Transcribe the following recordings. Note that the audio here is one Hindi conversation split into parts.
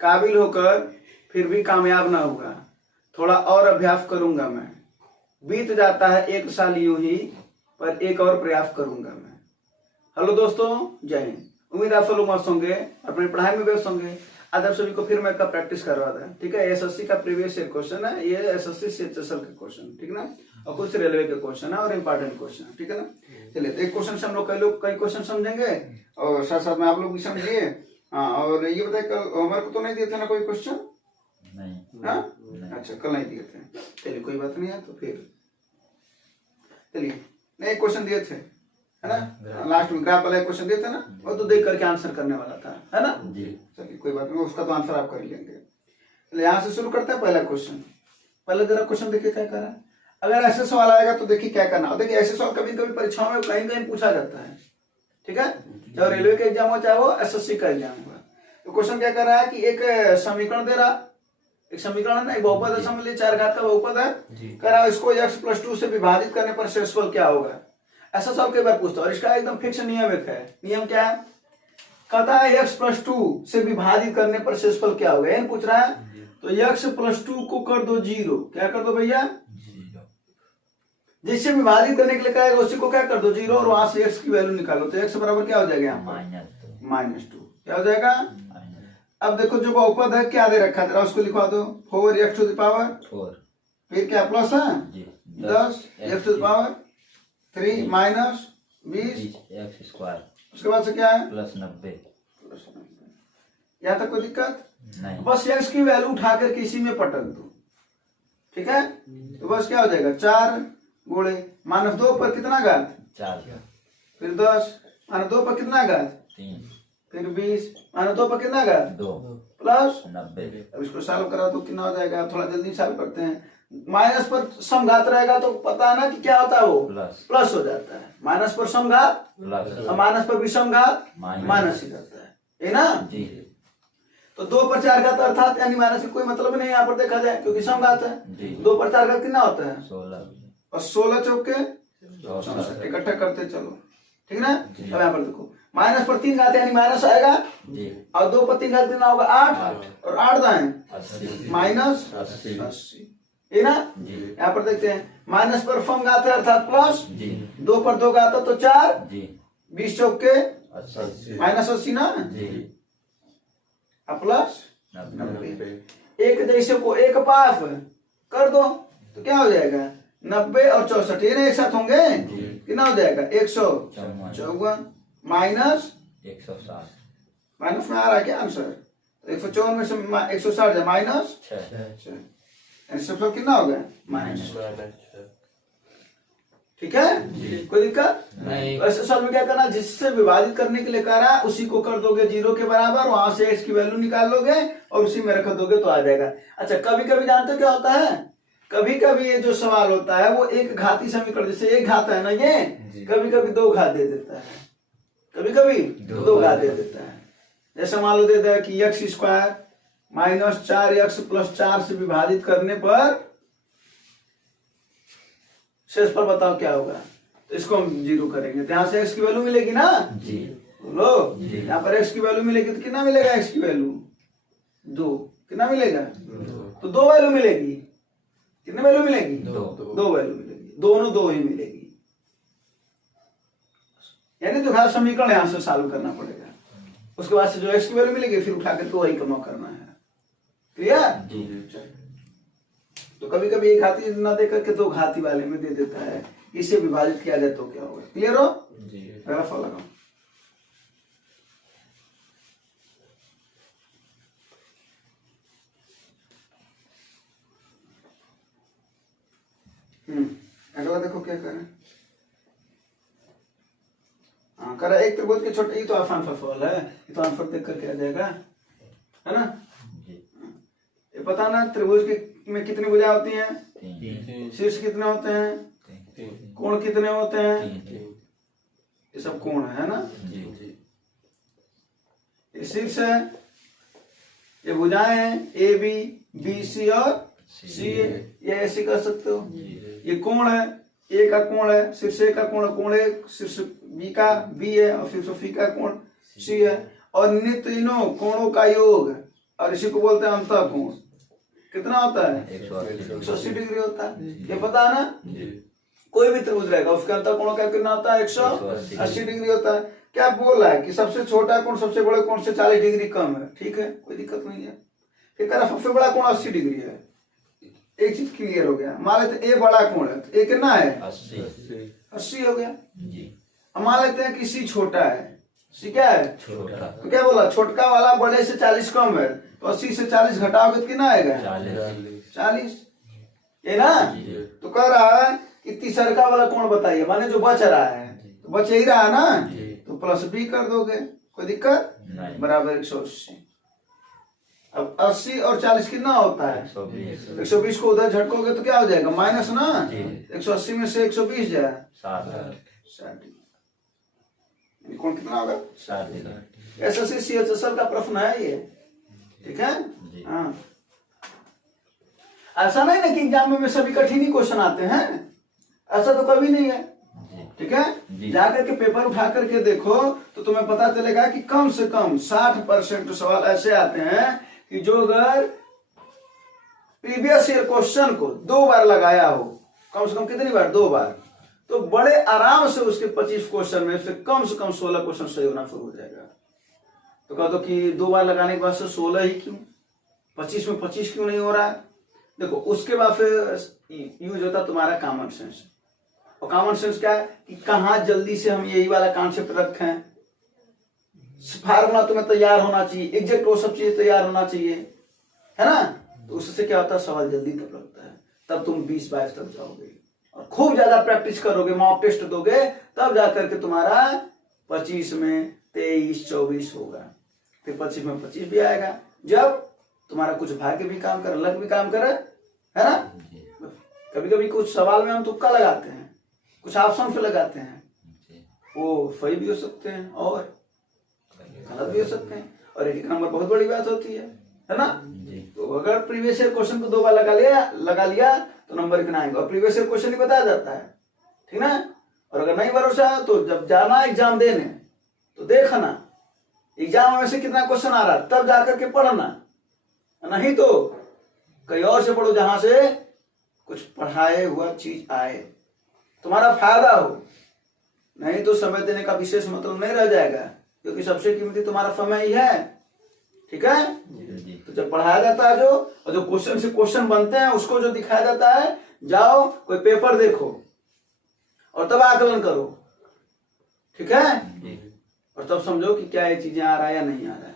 काबिल होकर फिर भी कामयाब ना हुआ, थोड़ा और अभ्यास करूंगा मैं। बीत जाता है 1 साल यूं ही, पर एक और प्रयास करूंगा मैं। हेलो दोस्तों, जय हिंद। उम्मीद आप सब लोग मस्त होंगे, अपनी पढ़ाई में व्यस्त होंगे। आज आप सभी को फिर मैं कब प्रैक्टिस करवा था, ठीक है। एसएससी का प्रीवियस ईयर क्वेश्चन है, ये एसएससी सीएचएसएल के क्वेश्चन, ठीक ना, और कुछ रेलवे के क्वेश्चन है और इंपॉर्टेंट क्वेश्चन, ठीक है ना। चलिए, तो एक क्वेश्चन से हम लोग कई क्वेश्चन समझेंगे और साथ साथ में आप लोग भी समझिए। हाँ, और ये बताए कल होमवर्क को तो नहीं दिए थे ना कोई क्वेश्चन? हाँ, अच्छा, कल नहीं दिए थे। चलिए, कोई बात नहीं है। तो फिर चलिए, नहीं क्वेश्चन दिए थे, है ना। लास्ट में ग्राफ वाला क्वेश्चन दिए थे ना, वो तो देख करके आंसर करने वाला था, है ना। चलिए, कोई बात नहीं, उसका तो आंसर आप कर लेंगे। चलिए, यहाँ से शुरू करते हैं पहला क्वेश्चन। पहले जरा क्वेश्चन देखिए क्या कर रहा है। अगर ऐसे सवाल आएगा तो देखिए क्या करना। देखिए, ऐसे सवाल कभी कभी परीक्षाओं में कहीं कहीं पूछा जाता है, ठीक है। चाहे रेलवे का एग्जाम हो चाहे वो एसएससी का एग्जाम हुआ। तो क्वेश्चन क्या कर रहा है कि एक समीकरण दे रहा, एक समीकरण है ना, एक बहुपद है, समझ लीजिए 4 घात का बहुपद है। कह रहा है इसको x+2 से विभाजित करने पर शेषफल क्या होगा। ऐसा सवाल कई बार पूछता है और इसका एकदम फिक्स नियम एक है। नियम क्या है? कहता है x+2 से विभाजित करने पर शेषफल क्या होगा, यही पूछ रहा है। तो x+2 को कर दो 0। क्या कर दो भैया? जिससे विभाजित करने के लिए कहेगा उसी को क्या कर दो 0, और वहां से x की वैल्यू निकालो। तो x बराबर क्या हो जाएगा यहाँ पर? -2। क्या हो जाएगा? अब देखो, जो बहुपद है क्या दे रखा है, उसको लिखवा दो 4x⁴। फिर क्या प्लस है 10 x⁴ माइनस 20x²। उसके बाद से क्या है? +90। यहाँ तक कोई दिक्कत नहीं। बस x की वैल्यू उठा कर इसी में पटक दो, ठीक है। तो बस क्या हो जाएगा 4 गुणे -2 पर कितना घात? 4। फिर 10 -2 पर कितना घात? 3। फिर 20 -2 पर कितना घात? 2 प्लस 90। अब इसको सॉल्व करा तो कितना हो जाएगा? थोड़ा जल्दी सॉल्व करते हैं। माइनस पर समघात रहेगा तो पता है ना कि क्या होता है, वो प्लस हो जाता है। माइनस पर समघात प्लस, और माइनस पर विषमघात माइनस ही रहता है ना जी। तो 2 पर 4 घात अर्थात यानी माइनस का कोई मतलब नहीं यहाँ पर देखा जाए, क्योंकि समघात है। 2 पर 4 घात कितना होता है? 16। और 16 चौके 64। इकट्ठा करते चलो, ठीक ना। अब यहाँ पर देखो, माइनस पर 3 घात यानी माइनस आएगा, और 2 पर 3 घात कितना होगा? 8। और 8 दाएं -80, है ना। यहाँ पर देखते हैं, माइनस पर फम घात है अर्थात प्लस, 2 पर 2 घात तो 4, 20 चौके -80 ना, प्लस 90। एक जैसे को एक पास कर दो तो क्या हो जाएगा? 90 और 64, ये ना एक साथ होंगे, कितना हो जाएगा? 154 माइनस 160। माइनस में आ रहा है क्या आंसर? 154 में से 160 जाए माइनस 6, शेषफल कितना होगा? -6। ठीक है, कोई दिक्कत नहीं। तो ऐसे सवाल में क्या करना, जिससे विभाजित करने के लिए कह रहा है उसी को कर दोगे 0 के बराबर, वहां से x की वैल्यू निकाल लोगे और उसी में रख दोगे तो आ जाएगा। अच्छा, कभी कभी जानते हो क्या होता है? कभी कभी ये जो सवाल होता है वो एक घाती समीकरण, जैसे एक घात है ना ये, कभी कभी 2 घात दे देता है, कभी कभी 2 घात दे देता है। जैसे मान लो देता है कि x² - 4x + 4 से विभाजित करने पर शेषफल बताओ क्या होगा। तो इसको हम 0 करेंगे, तो यहाँ से x की वैल्यू मिलेगी ना जी। बोलो, यहाँ पर x की वैल्यू मिलेगी तो कितना मिलेगा? x की वैल्यू 2। कितना मिलेगा? 2। तो 2 वैल्यू मिलेगी। कितने वैल्यू मिलेगी? 2 वैल्यू मिलेगी, दोनों 2 ही मिलेगी। यानी जो घात समीकरण यहाँ से सॉल्व करना पड़ेगा। उसके बाद से जो x की वैल्यू मिलेगी फिर उठा करके वही कमा करना है। क्लियर? तो कभी कभी एक घाती ना दे करके 2 घाती वाले में दे देता है, इससे विभाजित किया जाए तो क्या होगा। क्लियर हो? अगला फल लगाओ। अगला देखो क्या करें। हाँ, करा एक त्रिभुज के छोटे, ये तो आसान सा सवाल है, ये तो आंसर देख करके आ जाएगा, है ना। ये पता ना त्रिभुज के में कितनी भुजाएं होती हैं? शीर्ष कितने होते हैं? कोण कितने होते हैं? ये सब कोण है ना। ये शीर्ष है, ये भुजाएं हैं AB, BC और CA, ये ऐसे कर सकते हो। ये कोण है, A का कोण है, शीर्ष A का कोण A, शीर्ष B का B है और शीर्ष C का कोण C है, और इन तीनों कोणों का योग और इसी को बोलते हैं अंतःकोण। कितना होता है? 180 डिग्री होता है। ये पता है ना? कोई भी त्रिभुज रहेगा उसके अंतःकोण का कितना होता है? 180 डिग्री होता है। क्या बोल रहा है कि सबसे छोटा कोण सबसे बड़े कोण से 40 डिग्री कम है। ठीक है, कोई दिक्कत नहीं है। फिर कह रहा सबसे बड़ा कोण 80 डिग्री है। एक चीज क्लियर हो गया। मान लेते ए बड़ा कोण है तो ए कितना है? 80 हो गया। अब मान लेते हैं कि सी छोटा है। सी क्या है? छोटा। तो क्या बोला? छोटका वाला बड़े से 40 कम है तो 80 से 40 घटाओगे तो कितना आएगा? 40। ये ना? तो कह रहा है कि तीसरका वाला कोण बताइए, माने जो बच रहा है। तो बच ही रहा है ना, तो प्लस बी कर दोगे, कोई दिक्कत नहीं। बराबर 180। अब 80 और 40 कितना होता है? 120 को उधर झटकोगे तो क्या हो जाएगा? माइनस ना। 180 में से 120 जाए 60। कौन कितना होगा? 60। एसएससी सीएचएसएल का प्रश्न है ये। ठीक है। हाँ, ऐसा नहीं ना कि एग्जाम में सभी कठिन ही क्वेश्चन आते हैं, ऐसा तो कभी नहीं है। ठीक है, जाकर के पेपर उठा करके देखो तो तुम्हें पता चलेगा कि कम से कम 60% सवाल ऐसे आते हैं कि जो अगर प्रीवियस ईयर क्वेश्चन को 2 बार लगाया हो, कम से कम कितनी बार? 2 बार, तो बड़े आराम से उसके 25 क्वेश्चन में से कम 16 क्वेश्चन सही होना शुरू हो जाएगा। तो कह दो कि 2 बार लगाने के बाद से 16 ही क्यों, 25 में 25 क्यों नहीं हो रहा है? देखो, उसके बाद फिर यूज होता तुम्हारा कॉमन सेंस। और कॉमन सेंस क्या है कि कहाँ जल्दी से हम यही वाला कॉन्सेप्ट रखें। फार्मूला तुम्हें तैयार होना चाहिए, एग्जैक्ट वो सब चीजें तैयार होना चाहिए, है ना? तो उससे क्या होता है, सवाल जल्दी तक लगता है। तब तुम 20-22 तक जाओगे और खूब ज्यादा प्रैक्टिस करोगे, मॉक टेस्ट दोगे, तब जाकर के तुम्हारा 25 में 23-24 होगा। फिर 25 में 25 भी आएगा जब तुम्हारा कुछ भाग्य भी काम करे, लक भी काम करे, है ना? कभी कभी कुछ सवाल में हम तुक्का लगाते हैं, कुछ ऑप्शन पे लगाते हैं, वो सही भी हो सकते हैं और गलत भी हो सकते हैं, और एक नंबर बहुत बड़ी बात होती है ना? तो अगर प्रीवियस ईयर क्वेश्चन को 2 बार लगा लिया तो नंबर कितना आएगा, और प्रीवियस ईयर क्वेश्चन ही बताया जाता है। ठीक ना? और अगर नहीं भरोसा तो जब जाना एग्जाम देने तो देखना एग्जाम में से कितना क्वेश्चन आ रहा, तब जाकर के पढ़ना, नहीं तो कहीं और से पढ़ो जहां से कुछ पढ़ाए हुआ चीज आए, तुम्हारा फायदा हो। नहीं तो समय देने का विशेष मतलब नहीं रह जाएगा, क्योंकि सबसे कीमती तुम्हारा समय ही है। ठीक है? तो जब पढ़ाया जाता है और जो क्वेश्चन से क्वेश्चन बनते हैं उसको जो दिखाया जाता है, जाओ कोई पेपर देखो और तब आकलन करो। ठीक है? और तब समझो कि क्या ये चीजें आ रहा है या नहीं आ रहा है।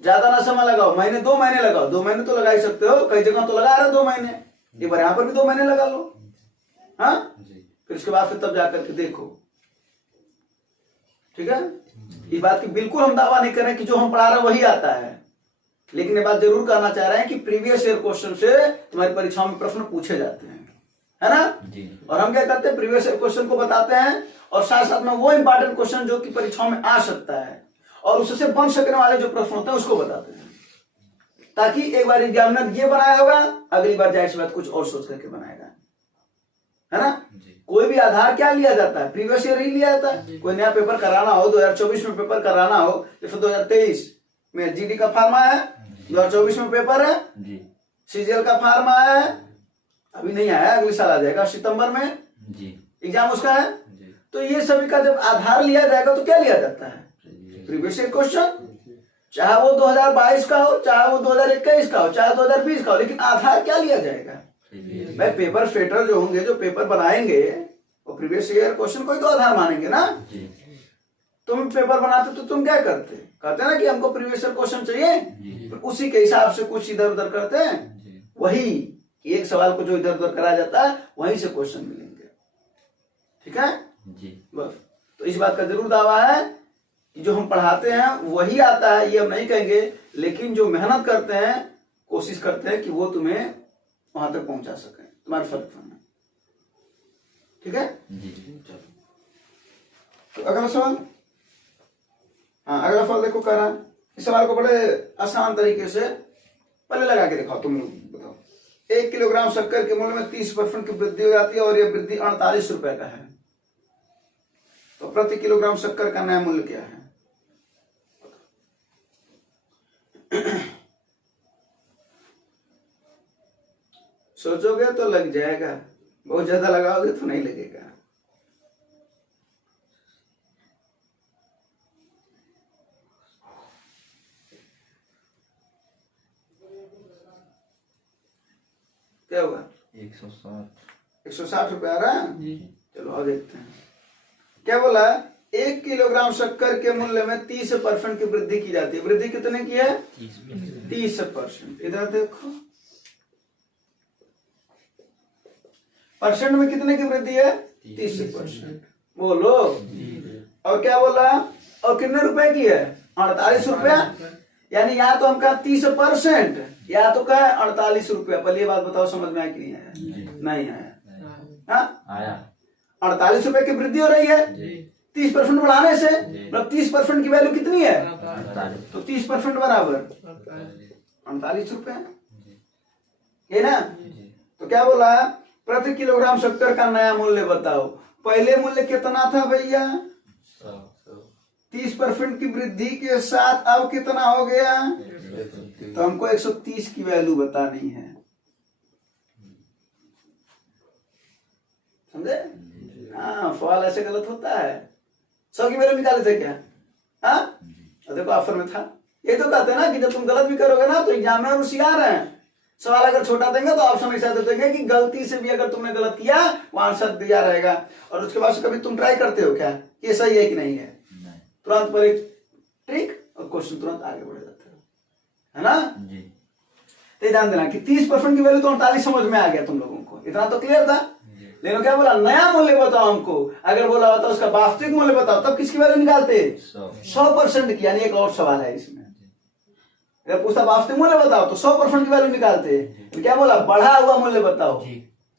ज्यादा ना समय लगाओ, 2 महीने लगाओ, 2 महीने तो लगा ही सकते हो, कई जगह तो लगा रहे 2 महीने, एक बार यहाँ पर भी 2 महीने लगा लो। हाँ, फिर उसके बाद फिर तब जाकर के देखो। ठीक है? इस बात की बिल्कुल हम दावा नहीं कर रहे कि जो हम पढ़ा रहे हैं वही आता है, लेकिन ये बात जरूर करना चाह रहे हैं कि प्रीवियस ईयर क्वेश्चन से तुम्हारी परीक्षाओं में प्रश्न पूछे जाते हैं, है ना? और हम क्या करते हैं, प्रीवियस ईयर क्वेश्चन को बताते हैं और साथ साथ में वो इंपॉर्टेंट क्वेश्चन जो कि परीक्षाओं में आ सकता है और उससे बन सकने वाले जो प्रश्न होते हैं उसको बताते हैं, ताकि एक बार एग्जामिनर ये बनाया होगा, अगली बार जाहिर सी बात कुछ और सोच करके बनाएगा, है ना? कोई भी आधार क्या लिया जाता है, प्रीवियस ईयर ही लिया जाता है। कोई नया पेपर कराना हो, 2024 में पेपर कराना हो, जैसे 2023 में जीडी का फार्म आया है, 2024 में पेपर है, सीजीएल का फार्म आया है, अभी नहीं आया, अगले साल आ जाएगा सितंबर में एग्जाम उसका है। तो ये सभी का जब आधार लिया जाएगा तो क्या लिया जाता है, प्रीवियस ईयर क्वेश्चन, चाहे वो 2022 का हो, चाहे वो 2021 का हो, चाहे 2020 का हो, लेकिन आधार क्या लिया जाएगा भाई? पेपर फेटर जो होंगे, जो पेपर बनाएंगे, वो प्रीवियस ईयर क्वेश्चन को ही तो आधार मानेंगे ना। तुम पेपर बनाते तो तुम क्या करते, कहते ना कि हमको प्रीवियस ईयर क्वेश्चन चाहिए, तो उसी के हिसाब से कुछ इधर उधर करते हैं, वही एक सवाल को जो इधर उधर कराया जाता है वहीं से क्वेश्चन मिलेंगे। ठीक है बस, तो इस बात का जरूर दावा है कि जो हम पढ़ाते हैं वही आता है, ये हम नहीं कहेंगे, लेकिन जो मेहनत करते हैं, कोशिश करते हैं कि वो तुम्हें वहां तक पहुंचा सके, तुम्हारे फर्क में। ठीक है? चलो, तो अगला सवाल। हाँ, अगला सवाल देखो, कह रहा है इस सवाल को बड़े आसान तरीके से पहले लगा के दिखाओ। तुम लोग बताओ, 1 किलोग्राम शक्कर के मूल्य में 30% की वृद्धि हो जाती है और यह वृद्धि 48 रुपए का है, तो प्रति किलोग्राम शक्कर का नया मूल्य क्या है? सोचोगे तो लग जाएगा, बहुत ज्यादा लगाओगे तो नहीं लगेगा। क्या हुआ? 160 रुपया आ रहा है। चलो और देखते हैं क्या बोला। 1 किलोग्राम शक्कर के मूल्य में 30% की वृद्धि की जाती है। वृद्धि कितने की है? 30%। इधर देखो परसेंट में कितने की वृद्धि है? 30%। बोलो। और क्या बोला? और कितने रुपए की है? 48 रुपया। यानी या तो हमका 30% या तो क्या है 48 रुपया। पहले ये बात बताओ समझ में आया कि नहीं आया? नहीं आया। आया 48 रुपए की वृद्धि हो रही है 30% बढ़ाने से। मतलब 30% की वैल्यू कितनी है? तो 30% बराबर 48 रुपए है ना। तो क्या बोला? प्रति किलोग्राम शक्कर का नया मूल्य बताओ। पहले मूल्य कितना था भैया? 30% की वृद्धि के साथ अब कितना हो गया? तो हमको 130 की वैल्यू बतानी है। समझे? हाँ, सवाल ऐसे गलत होता है। 100 की वैल्यू निकाले थे क्या? हाँ, देखो ऑफर में था। ये तो कहते हैं ना कि जब तुम गलत भी करोगे ना तो एग्जाम में होशियार हैं। सवाल अगर छोटा देंगे तो ऑप्शन ऐसा दे देंगे कि गलती से भी अगर तुमने गलत किया वो आंसर दिया रहेगा। और उसके बाद कभी तुम ट्राई करते हो क्या ये सही है कि नहीं है? तुरंत पर एक ट्रिक और क्वेश्चन तुरंत आगे बढ़ जाते हो, है ना जी। तो ध्यान देना कि 30% की वैल्यू तो 48 समझ में आ गया तुम लोगों को, इतना तो क्लियर था। लेकिन क्या बोला? नया मूल्य बताओ हमको। अगर बोला होता उसका वास्तविक मूल्य बताओ तब किसकी वैल्यू निकालते? 100% की। यानी एक और सवाल है इसमें। अगर पूछता वास्तविक मूल्य बताओ तो 100% की वैल्यू निकालते। क्या बोला? बढ़ा हुआ मूल्य बताओ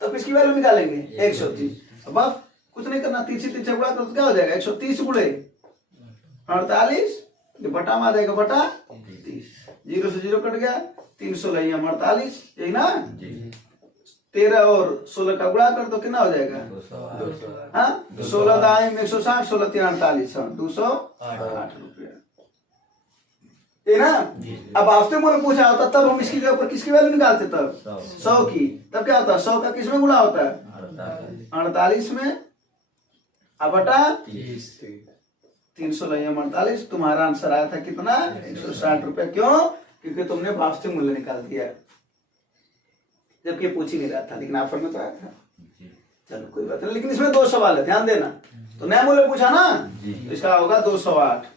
तब किसकी वैल्यू निकालेंगे? 130। अब आप कुछ नहीं करना, 30 से 3 गुणा करो तो क्या हो जाएगा? 130 गुणे 48 बटा में आ जाएगा बटा 30। 0 से 0 कट गया। 316 48 यही ना। 13 और 16 का गुणा कर तो कितना हो जाएगा? 16 दाएं 160 16 3 48 208 रुपया ये ना। अब वास्तविक मूल्य पूछा होता तब हम इसकी जगह पर किसकी वैल्यू निकालते? तब 100 की। तब क्या होता है? 100 का किसमें गुणा होता है? 48 में अब बटा 316 48। तुम्हारा आंसर आया था कितना? 160 रुपया। क्यों? क्योंकि तुमने वास्तविक मूल्य निकाल दिया, जबकि पूछ ही नहीं रहा था, लेकिन ऑफर में तो आया था। चलो कोई बात नहीं। लेकिन इसमें 2 सवाल है, ध्यान देना। तो नया मूल्य पूछा ना तो इसका होगा 208।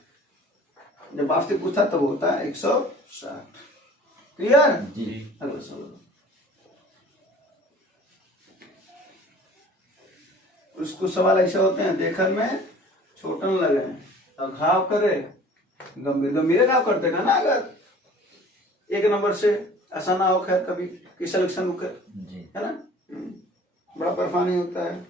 जब वास्तविक पूछा तब होता है 160। क्लियर? अगला सवाल। कुछ सवाल ऐसे होते हैं देखने में छोटन लगे और घाव करे गंभीर। गंभीर घाव करते ना अगर 1 नंबर से ऐसा ना हो खैर कभी कि सिलेक्शन है ना, बड़ा परेशानी होता है।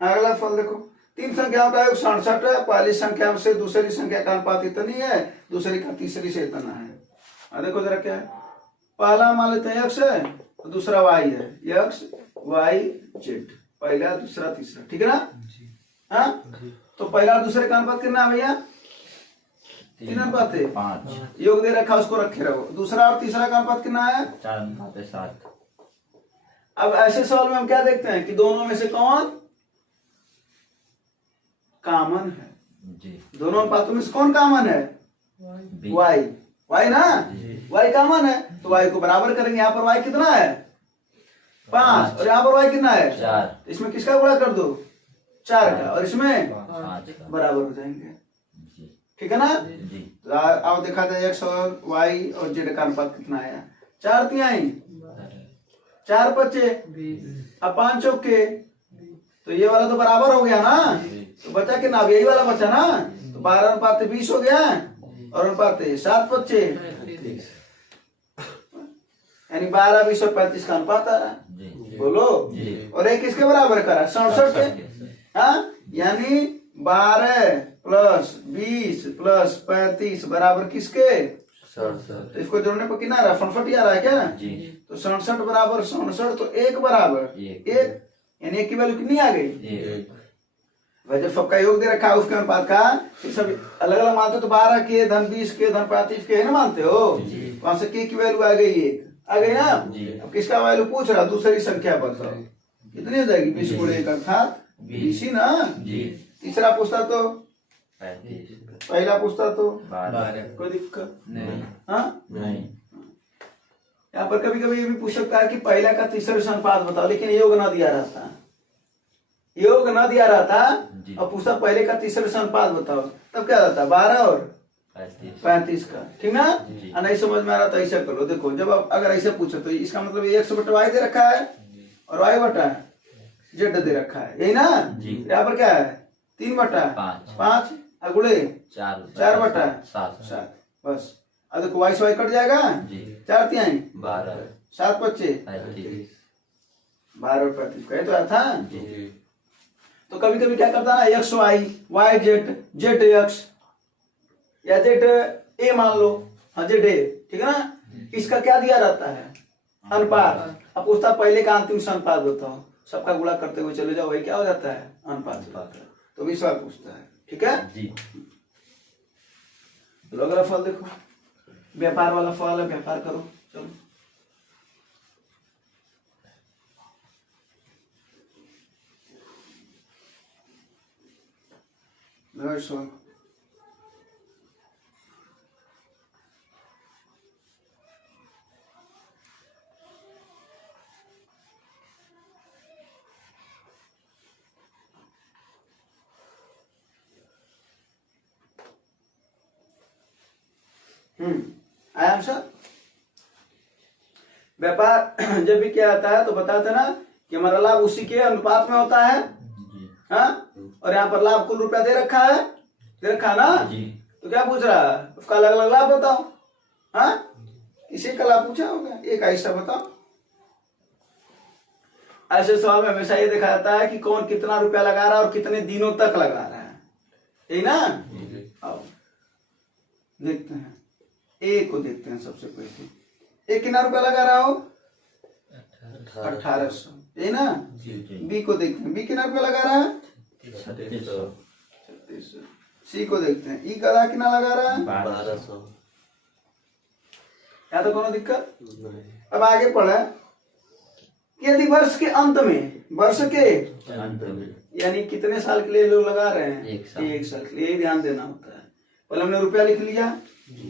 अगला फल देखो। 3 संख्याओं का योग 67 है। पहली संख्या से दूसरी संख्या का अनुपात इतनी है, दूसरी का तीसरी से इतना है। देखो जरा क्या है। पहला मान लेते हैं x है तो दूसरा y है। x y z पहला दूसरा तीसरा, ठीक है ना? हाँ, तो पहला और दूसरे का अनुपात कितना है भैया? 3 अनुपात है 5। योग दे रखा उसको रखे रहो। दूसरा और तीसरा का अनुपात कितना है? 4:7। अब ऐसे सवाल में हम क्या देखते हैं कि दोनों में से कौन कॉमन है? जी। दोनों अनुपातों में से कौन कॉमन है? y ना। y कॉमन है तो y को बराबर करेंगे। यहाँ पर y कितना है? 5 और यहाँ पर y कितना है? 4। इसमें किसका गुणा कर दो? 4 का, और इसमें 5 बराबर हो जाएंगे। ठीक है ना? तो आओ देखा जाए x और y और z का अनुपात कितना आया। 4 तिहाई 4 बचे। अब 5 चौके तो ये वाला तो बराबर हो गया ना। तो बचा कितना? अब यही वाला बचा ना। तो 12 अनुपात 20 हो गया और अनुपात 7 बचे। यानी 12 20 और 35 का अनुपात आ रहा है। बोलो। और एक किसके बराबर करा? 67 के। हाँ, यानी 12 प्लस 20 प्लस 35 बराबर किसके? 67। तो इसको जोड़ने पर कितना आ रहा है? 65 ही आ रहा है क्या? तो 67 बराबर 67 तो 1 बराबर 1। यानी 1 की वैल्यू कितनी आ गई? 1। भाई जब सबका योग दे रखा है उसके अनुपात का सब अलग अलग मानते हो तो 12 के धन 20 के धन 35 के है ना मानते हो? वहां से के की वैल्यू आ गई 1। आ गई ना। जी। अब किसका वैल्यू पूछ रहा, दूसरी संख्या बताओ कितनी हो जाएगी, 20 गुणे 1 अर्थात 20 ही ना। जी। तीसरा पूछता तो 35 पहला पूछता तो 12 कोई दिक्कत नहीं हाँ। नहीं। यहाँ पर कभी कभी ये भी पूछ सकता है कि पहला का तीसरे से अनुपात बताओ, लेकिन योग ना दिया रहता, योग ना दिया रहता जी। और पूछता पहले का तीसरे से अनुपात बताओ, तब क्या रहता 12 और 35 का, ठीक ना। जी। नहीं समझ में आ रहा तो ऐसा करो, देखो जब आप अगर ऐसे पूछो तो इसका मतलब ये 100/y दे रखा है और y बटा z दे रखा है, यही ना। जी। यहाँ पर क्या है 3/5 गुणे 4/7, बस। अब देखो y से y कट जाएगा, जी। 4 तिहाई 12 7 बच्चे 35 12 और 35 का, ये तो आया था। जी। तो कभी कभी क्या करता है ना, X Y Y Z X या जेड ए मान लो, हाँ जेड ए, ठीक है ना। इसका क्या दिया रहता है अनुपात। अब पूछता पहले का अंतिम से अनुपात बताओ, सबका गुणा करते हुए चले जाओ, वही क्या हो जाता है अनुपात। तो भी सवाल पूछता है, ठीक है जी। चलो अगला फल देखो, व्यापार वाला फल है, व्यापार करो चलो। सवाल आया आंसर। व्यापार जब भी क्या आता है तो बताते ना कि हमारा लाभ उसी के अनुपात में होता है, जी। हाँ। और यहाँ पर लाभ कुल रुपया दे रखा है, दे रखा है ना। जी। तो क्या पूछ रहा है, उसका अलग अलग लाभ बताओ, हाँ। किसी का लाभ पूछा होगा, एक ऐसा बताओ। ऐसे सवाल में हमेशा ये देखा जाता है कि कौन कितना रुपया लगा रहा है और कितने दिनों तक लगा रहा है, यही ना। आओ देखते हैं, ए को देखते हैं सबसे पहले। ए कितना रुपया लगा रहा हो 1800, यही ना। बी को देखते हैं, बी कितना रुपया लगा रहा है 3600। सी को देखते हैं, ई का कितना लगा रहा है 1200। या तो कोनो दिक्कत। अब आगे पढ़े, यदि वर्ष के अंत में, वर्ष के यानी कितने साल के लिए लोग लगा रहे हैं, 1 साल के लिए, यही ध्यान देना होता है। पहले हमने रुपया लिख लिया,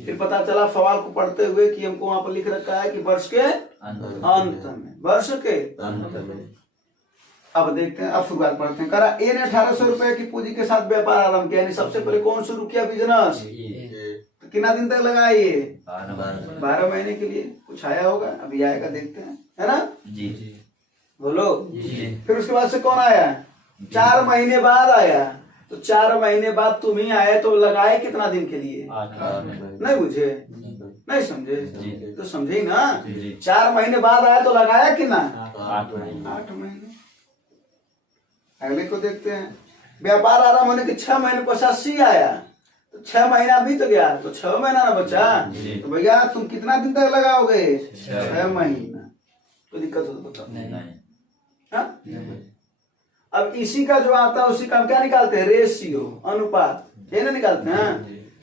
फिर पता चला सवाल को पढ़ते हुए कि हमको वहां पर लिख रखा है कि वर्ष के अंत में, वर्ष के अंत में। अब देखते हैं, अब शुरुआत पढ़ते हैं। करा ए ने 1800 रुपए की पूंजी के साथ व्यापार आरंभ किया, यानी सबसे पहले कौन शुरू किया बिजनेस, तो कितना दिन तक लगा ये 12 महीने के लिए। कुछ आया होगा, अभी आएगा देखते हैं, है ना जी। बोलो जी। फिर उसके बाद से कौन आया, 4 महीने बाद आया। तो 4 महीने बाद तुम ही आए तो लगाए कितना दिन के लिए, 8 नहीं बुझे, नहीं समझे, जी। तो समझे ही ना। जी। 4 महीने बाद आया तो लगाया कितना 8 महीने। 8 महीने। अगले को देखते हैं, व्यापार आरंभ होने के 6 महीने पश्चात सी आया, तो 6 महीना बीत गया, तो 6 महीना ना बचा। जी। तो भैया तुम कितना दिन तक लगाओगे 6 6 महीना। तो दिक्कत हो तो बताओ, नहीं। हाँ? अब इसी का जो आता है उसी का हम क्या निकालते हैं, रेशियो, अनुपात, ये ना निकालते हैं।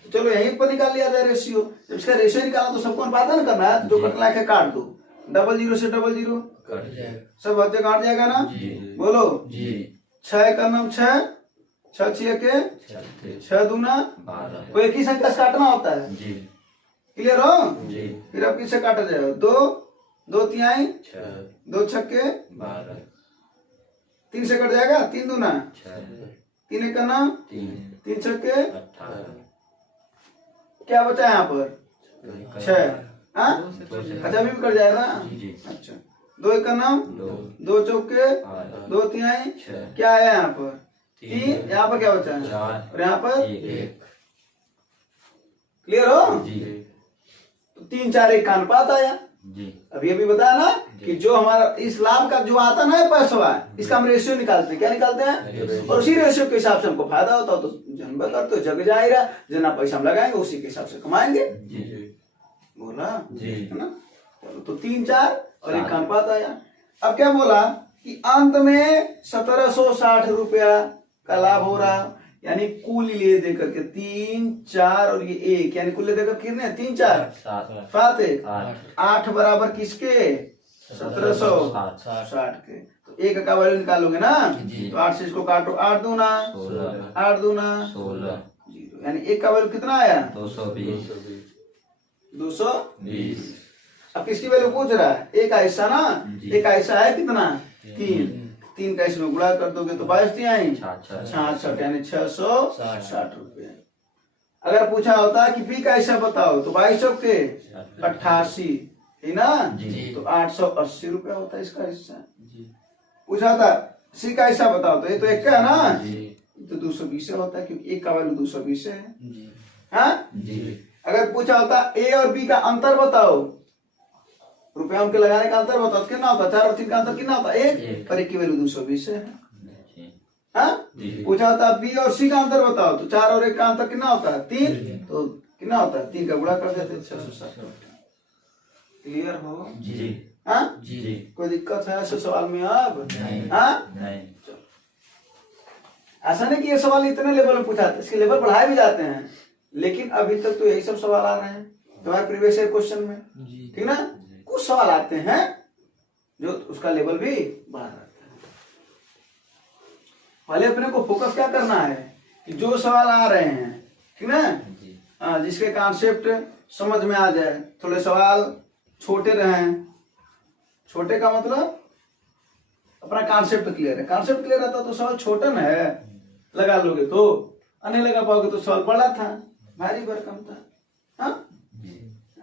तो चलो यहीं पर निकाल लिया जाए रेशियो। जब इसका रेशियो निकाला तो सबको अनुपात है ना करना है, जो कटला के काट दो, 00 से 00 कट जाएगा। सब बच्चे काट जाएगा ना। जी। बोलो जी। 6 का नाम 6, 6 6 के 6 दूना 12। कोई एक ही संख्या से काटना होता है, जी। क्लियर हो। जी। फिर अब किससे काटा जाएगा, 2 तिहाई 6 2 छक्के 12 3 से कट जाएगा, 3 दूना 6 3 एक का नाम 3 छक्के 18। क्या बचा यहाँ पर 6, हाँ। अच्छा अभी भी कट जाएगा ना। जी। अच्छा 2 एक का नाम 2 चौके 2 तिहाई, क्या आया यहाँ पर 3, यहाँ पर क्या बचा है 4 और यहाँ पर 1। क्लियर हो। जी। तो 3 4 1 का अनुपात आया। जी। अभी अभी बताया ना कि जो हमारा इस लाभ का जो आता ना पैसा, इसका हम रेशियो निकालते हैं, क्या निकालते हैं, और उसी रेशियो के हिसाब से हमको फायदा होता है। तो जन्म करते हो जग जाएगा, जितना पैसा हम लगाएंगे उसी के हिसाब से कमाएंगे। जी। बोला जी। है ना। चलो तो 3 4 और 1 का अनुपात आया। अब क्या बोला कि अंत में 1760 रुपया का लाभ हो रहा, यानी कुल ले दे करके 3 4 और ये 1, यानी कुल ले देकर कितने 3 4 सात 7 1 आठ 8 बराबर किसके 1760 के। तो एक का वैल्यू निकालोगे ना, तो 8 से इसको काटो, 8 दूना 8 दूना 16 0, यानी एक का वैल्यू कितना आया 220 220। अब किसकी वैल्यू पूछ रहा है, एक ऐसा ना, एक ऐसा है कितना 3 का इसमें गुणा कर दोगे तो 22 आई 66, यानी 660 रुपए। अगर पूछा होता कि बी का ऐसा बताओ तो 22 के 88 है ना, तो 880 रुपया होता है इसका हिस्सा। पूछा था सी का ऐसा बताओ तो ये तो एक का है ना, तो 220 होता है क्योंकि एक का वैल्यू 220 है। हाँ, अगर पूछा होता ए और बी का अंतर बताओ, रुपया उनके लगाने का अंतर बताओ, कितना होता 4 और 3 का अंतर कितना होता 1, और एक की वैल्यू 220 है। हाँ, पूछा होता बी और सी का अंतर बताओ तो 4 और 1 का अंतर कितना होता है 3, तो कितना होता है 3 का गुणा कर देते 660। क्लियर हो? हाँ, कोई दिक्कत है ऐसे सवाल में अब? हाँ, चलो, ऐसा नहीं कि ये सवाल इतने लेवल में पूछा, इसके लेवल बढ़ाए भी जाते हैं, लेकिन अभी तक तो यही सब सवाल आ रहे हैं तुम्हारे प्रीवियस ईयर क्वेश्चन में, ठीक ना। कुछ सवाल आते हैं जो उसका लेवल भी बढ़ा रहता है। पहले अपने को फोकस क्या करना है कि जो सवाल आ रहे हैं, ठीक ना, जिसके कॉन्सेप्ट समझ में आ जाए, थोड़े सवाल छोटे रहें। छोटे का मतलब अपना कॉन्सेप्ट क्लियर है, कॉन्सेप्ट क्लियर रहता तो सवाल छोटा ना है, लगा लोगे तो, नहीं लगा पाओगे तो सवाल बड़ा था, भारी भरकम था। हाँ,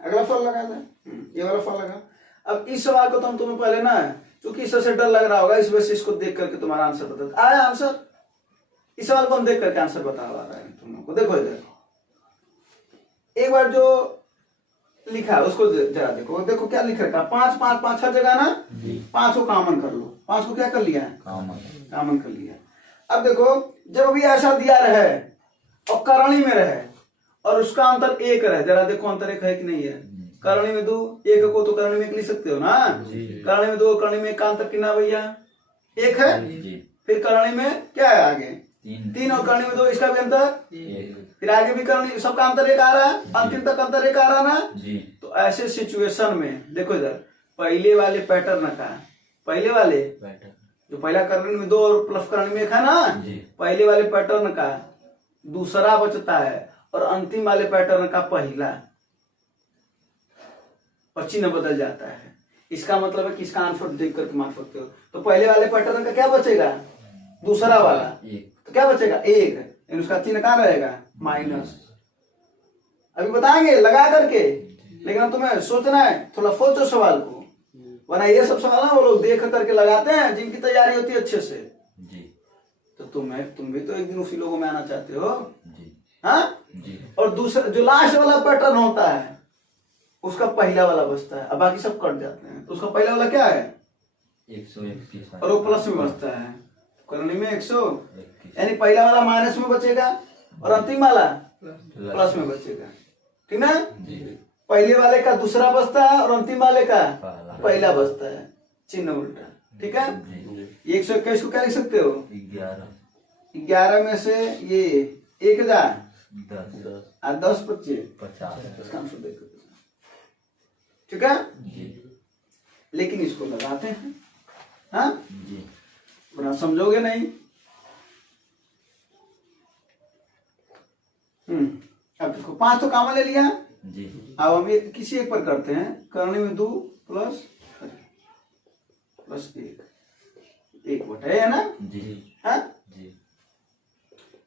अगला सवाल लगा दे, ये वाला सवाल लगा। अब इस सवाल को तो हम तुम्हें पहले ना, चूंकि इससे डर लग रहा होगा, इस वजह से इसको देख करके तुम्हारा आंसर बता आया। आंसर इस सवाल को हम देख करके आंसर बता रहा है तुम लोग को। देखो इधर एक बार जो लिखा है उसको जरा देखो, देखो क्या लिख रखा, 5 5 5 हर जगह ना, 5 को कॉमन कर लो, 5 को क्या कर लिया है कॉमन कर लिया। अब देखो जब भी ऐसा दिया रहे और करणी में रहे और उसका अंतर 1 रहे, जरा देखो अंतर 1 है कि नहीं है। करणी में 2, 1 को तो करणी में 1 लिख सकते हो ना, करणी में 2 करणी में 1 का अंतर कितना भैया 1 है। फिर करणी में क्या है आगे 3 और करणी में 2, इसका भी अंतर, फिर आगे भी करणी, सबका अंतर 1 आ रहा है, अंतिम तक अंतर 1 आ रहा ना। तो ऐसे सिचुएशन में देखो इधर पहले वाले पैटर्न का, पहले वाले जो पहला करणी में 2 और प्लस करणी में 1 है ना, पहले वाले पैटर्न का दूसरा बचता है और अंतिम वाले पैटर्न का पहला, और चिन्ह बदल जाता है। इसका मतलब है कि इसका आंसर देख करके मान सकते हो। तो पहले वाले पैटर्न का क्या बचेगा दूसरा वाला, तो क्या बचेगा 1, उसका चिन्ह कहाँ रहेगा माइनस। अभी बताएंगे लगा करके, लेकिन अब तुम्हें सोचना है, थोड़ा सोचो सवाल को, वरना ये सब सवाल ना वो लोग देख करके लगाते हैं जिनकी तैयारी होती है अच्छे से। तो तुम भी तो एक दिन उसी लोगों में आना चाहते हो। हाँ, और दूसरा जो लास्ट वाला पैटर्न होता है उसका पहला वाला बचता है, अब बाकी सब कट जाते हैं। तो उसका पहला वाला क्या है 121 और वो प्लस में बचता है, करनी में 100, यानी पहला वाला माइनस में बचेगा और अंतिम वाला प्लस में बचेगा, ठीक ना। पहले वाले का दूसरा बचता है और अंतिम वाले का पहला बचता है, चिन्ह उल्टा, ठीक है। 121 को क्या लिख सकते हो 11 में से ये 1000 और 10 25 इसका आंसर देखो, ठीक है। लेकिन इसको लगाते हैं, हाँ बड़ा समझोगे नहीं। अब देखो 5 तो कॉमन ले लिया, अब हम किसी एक पर करते हैं, करने में 2 प्लस 1 बटा है ना। हाँ,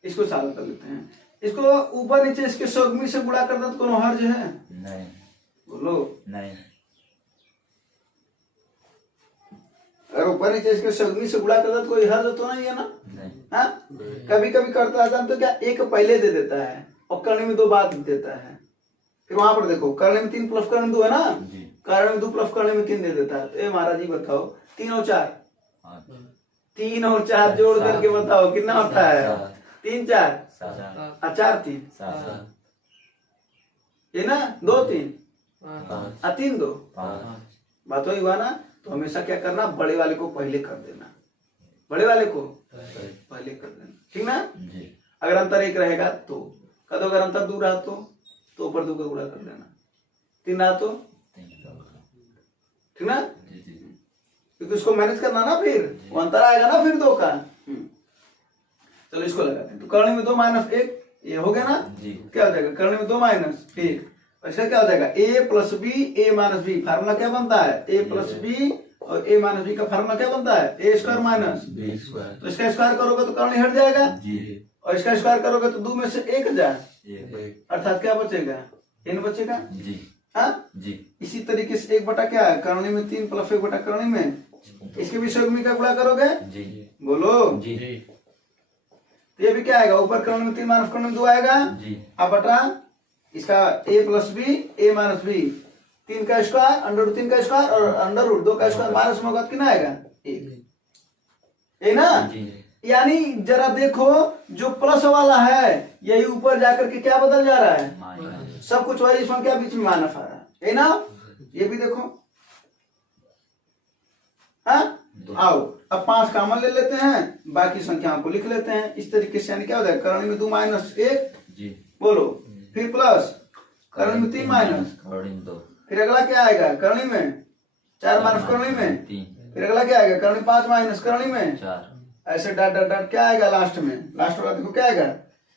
इसको सॉल्व कर लेते हैं। इसको ऊपर नीचे इसके सगमी से गुणा करना तो कोनो हर्ज है नहीं, बोलो नहीं। अगर ऊपर नीचे इसके सगमी से गुणा करता तो कोई हर्ज तो नहीं है ना। हाँ, कभी कभी करता है तो क्या 1 पहले दे देता है और करने में 2 बाद देता है। फिर वहां पर देखो करने में 3 प्लस करने में 2 है ना, करने में 2 प्लस करने में 3 दे देता है। तो ये महाराज जी बताओ 3 और 4, 3 और 4 जोड़ करके बताओ कितना होता है 3 4 4 3 ये ना 2 3 3 2 बात वही हुआ ना। तो हमेशा क्या करना, बड़े वाले को पहले कर देना, बड़े वाले को पहले कर देना, ठीक ना। अगर अंतर 1 रहेगा तो कर दो, अगर अंतर 2 रहा तो ऊपर 2 का गुणा कर देना, 3 रहा तो ठीक ना, जी जी क्योंकि उसको मैनेज करना ना, फिर वो अंतर आएगा ना फिर 2 का। चलो इसको लगाते हैं, तो करनी में 2 - 1 ये हो गया ना, जी क्या हो जाएगा करनी में 2 - 1, इसका क्या हो जाएगा a + b a - b, formula क्या बनता है a + b और a - b का फार्मूला क्या बनता है a² - बी स्क्वायर तो इसका स्क्वायर करोगे तो करनी हट जाएगा, जी और इसका स्क्वायर करोगे तो 2 में से 1 हजार, एक अर्थात क्या बचेगा n बचेगा। जी हाँ, जी इसी तरीके से 1 बटा क्या है करनी में 3 + 1 बटा करनी में, इसके भी सगुनी का गुणा करोगे, जी बोलो, जी तो ये भी क्या आएगा ऊपर करनी में 3 - करनी में 2 आएगा, जी अब बटा इसका a + b a - b, 3 का स्क्वायर √3 का स्क्वायर और √2 का स्क्वायर माइनस में होगा तो कितना आएगा 1, ये ना। जी यानी जरा देखो जो प्लस वाला है यही ऊपर जाकर के क्या बदल जा रहा है, माइनस सब कुछ वही संख्या बीच में माइनस आ रहा है ना, ये भी देखो। हाँ, आओ अब 5 कॉमन ले लेते हैं, बाकी संख्याओं को लिख लेते हैं इस तरीके से, यानी क्या हो जाएगा करनी में 2 - 1 जी बोलो, फिर प्लस करनी में 3 माइनस, करनी में 2 फिर अगला क्या आएगा करनी में 4 - करनी में, 3 फिर अगला क्या आएगा करनी 5 - करनी में, 4 ऐसे डॉट डॉट डॉट क्या आएगा लास्ट में, लास्ट वाला देखो क्या आएगा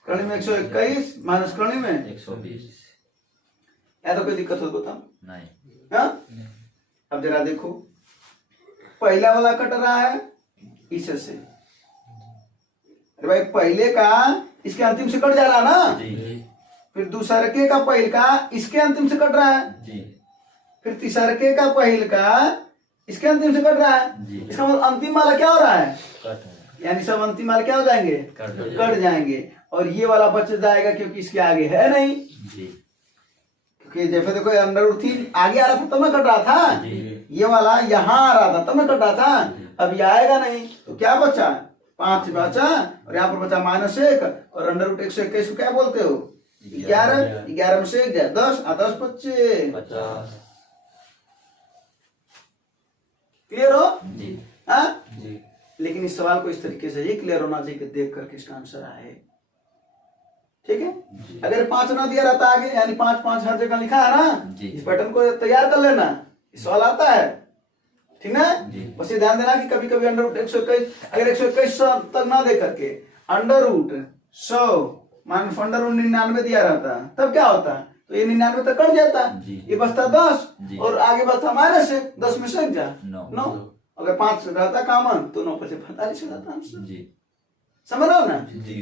करनी में 121 माइनस करनी में 120 या तो कोई दिक्कत हो तो नहीं हाँ। अब जरा देखो पहला वाला कट रहा है इससे से, अरे भाई पहले का इसके अंतिम से कट जा रहा है ना, जी फिर दूसरे के का पहल का इसके अंतिम से कट रहा है, जी फिर तीसरे के का पहल का इसके अंतिम से कट रहा है, जी इसका मतलब अंतिम वाला क्या हो रहा है, कट है यानी सब अंतिम वाले क्या हो जाएंगे कट जाएंगे, और ये वाला बच जाएगा क्योंकि इसके आगे है नहीं, जी क्योंकि जैसे देखो √3 आगे आ रहा था तब ना कट रहा था, जी ये वाला यहाँ आ रहा था तब ना कट रहा था, अब ये आएगा नहीं तो क्या बचा 5 बचा, और यहाँ पर बचा -1 और √121 को क्या बोलते हो 11, 11 में से 1 जाए 10 और 10 बच्चे 50 क्लियर हो। जी हाँ, जी लेकिन इस सवाल को इस तरीके से ही क्लियर होना चाहिए कि देख करके इसका आंसर आए, ठीक है। अगर 5 ना दिया रहता आगे, यानी 5 5 हर जगह लिखा है ना, जी। इस पैटर्न को तैयार कर लेना, इस सवाल आता है, ठीक ना। जी। बस ये ध्यान देना कि कभी कभी √121 अगर 121 तक ना दे करके √100 मान √99 दिया रहता तब क्या होता, तो ये 99 तक कट जाता, जी। ये बचता 10 जी। और आगे बचता -1, 10 में से जा 9 अगर 5 रहता कॉमन तो 9 × 45 हो जाता आंसर, जी समझ रहे हो ना। जी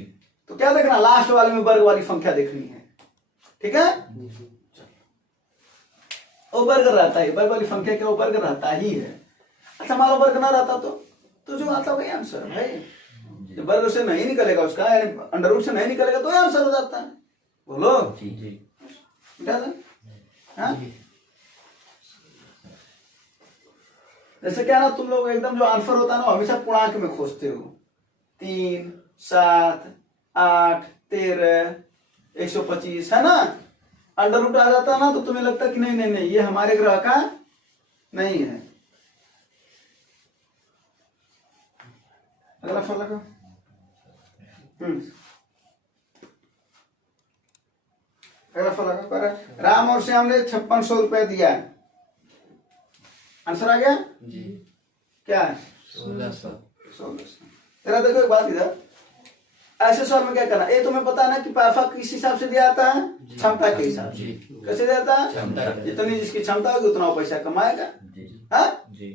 तो क्या देखना लास्ट वाले में वर्ग वाली संख्या देखनी है, ठीक है। वो वर्ग रहता है, वर्ग वाली संख्या के वो वर्ग रहता ही है। अच्छा मान लो वर्ग ना रहता तो जो आता वही आंसर है भाई, जब वर्ग से नहीं निकलेगा उसका यानी √ से नहीं निकलेगा तो आंसर हो जाता है, बोलो जी जी बेटा दे। हाँ? जैसे क्या ना तुम लोग एकदम जो आंसर होता है ना हमेशा पूर्णांक में खोजते हो, 3 7 8 13 125 है ना, √ आ जाता ना तो तुम्हें लगता कि नहीं नहीं नहीं ये हमारे ग्रह का नहीं है। अगला फल लगा अगला फल लगा पर राम और श्याम ने 5600 रुपए दिया, आंसर आ गया जी क्या है 1600 तेरा देखो एक बात इधर ऐसे सवाल में क्या करना, ये तुम्हें पता ना कि पैसा किस हिसाब से दिया जाता है, क्षमता के हिसाब से। कैसे दिया जाता है, जितनी जिसकी क्षमता होगी उतना वो पैसा कमाएगा। जी हाँ जी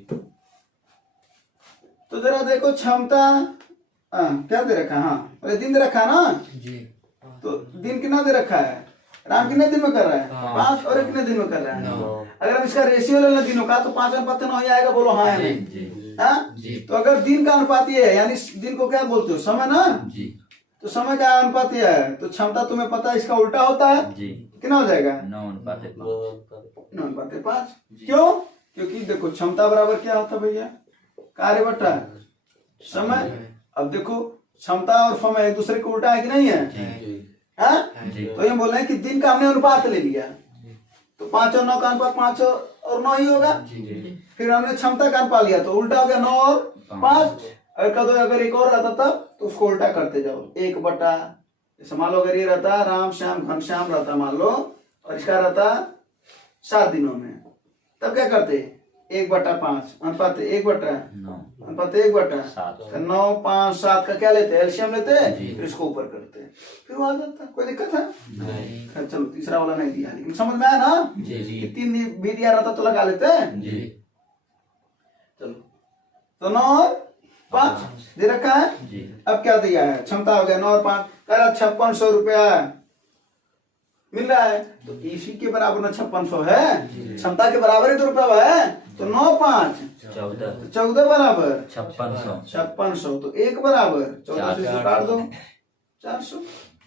तो जरा देखो क्षमता क्या दे रखा है, हाँ पहले दिन दे रखा है ना, जी तो दिन कितना दे रखा है, राम कितने दिन में कर रहा है 5 और कितने दिन में कर रहा है। अगर हम इसका रेशियो ले लें दिनों का तो 5 अनुपात 9 ही आएगा, बोलो हाँ या नहीं। जी हाँ जी तो अगर दिन का अनुपात ये है यानी दिन को क्या बोलते हो समय ना, जी तो समय का अनुपात यह है तो क्षमता तुम्हें पता है इसका उल्टा होता है, जी कितना हो जाएगा 9:5 9/5। क्यों, क्योंकि देखो क्षमता बराबर क्या होता है भैया कार्य बटा समय। अब देखो क्षमता और समय एक दूसरे को उल्टा है कि नहीं है, हाँ जी तो ये बोल रहे हैं कि दिन का हमने अनुपात ले लिया तो 5 और 9 का अनुपात 5 और 9 ही होगा, फिर हमने क्षमता का अनुपात लिया तो उल्टा हो गया 9 और 5। अगर एक और रहता तब तो उसको उल्टा करते जाओ 1/5 जैसे मान लो अगर ये रहता राम श्याम घनश्याम रहता मान लो, और इसका रहता 7 दिनों में, तब क्या करते 1/5 अनुपात 1/1/1 7 9 5 7 का क्या लेते हैं एलसीएम लेते हैं, फिर इसको ऊपर करते हैं, फिर वो आ जाता है। कोई दिक्कत है? नहीं चलो तीसरा वाला नहीं दिया, लेकिन समझ में आया ना कि 3 भी दिया रहता तो लगा लेते हैं। जी चलो तो 9 और 5 दे रखा है। जी अब क्या दिया है, क्षमता हो गया 9 और 5 कह रहा 5600 रुपया मिल रहा है, तो इसी के बराबर ना 5600 है, क्षमता के बराबर ही तो रुपया है, तो 9 5 14 बराबर 5600, तो 1 बराबर 1400 से काट दो 400।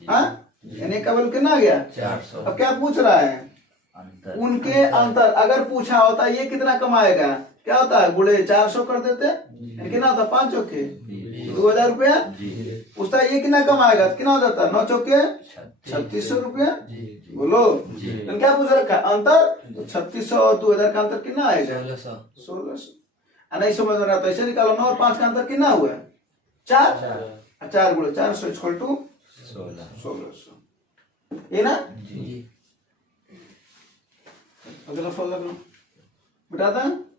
हाँ यानी का वैल्यू कितना आ गया 400। अब क्या पूछ रहा है अंतर उनके अंतर, अगर पूछा होता ये कितना कमाएगा, क्या होता है गुणे 400 कर देते, यानी कितना होता 5 चौके 2000 रुपया। पूछता है ये कितना कमाएगा, कितना हो जाता 9 चौके 3600 रुपया। बोलो तो क्या पूछ रखा अंतर, तो 3600 और 2000 का अंतर कितना आएगा 1600। नहीं समझ में रहा तो ऐसे निकालो 9 और 5 का अंतर कितना हुआ 4, 4 गुणे 400 इक्वल टू 1600, ये ना। अगला फल लग लो बिठाता है।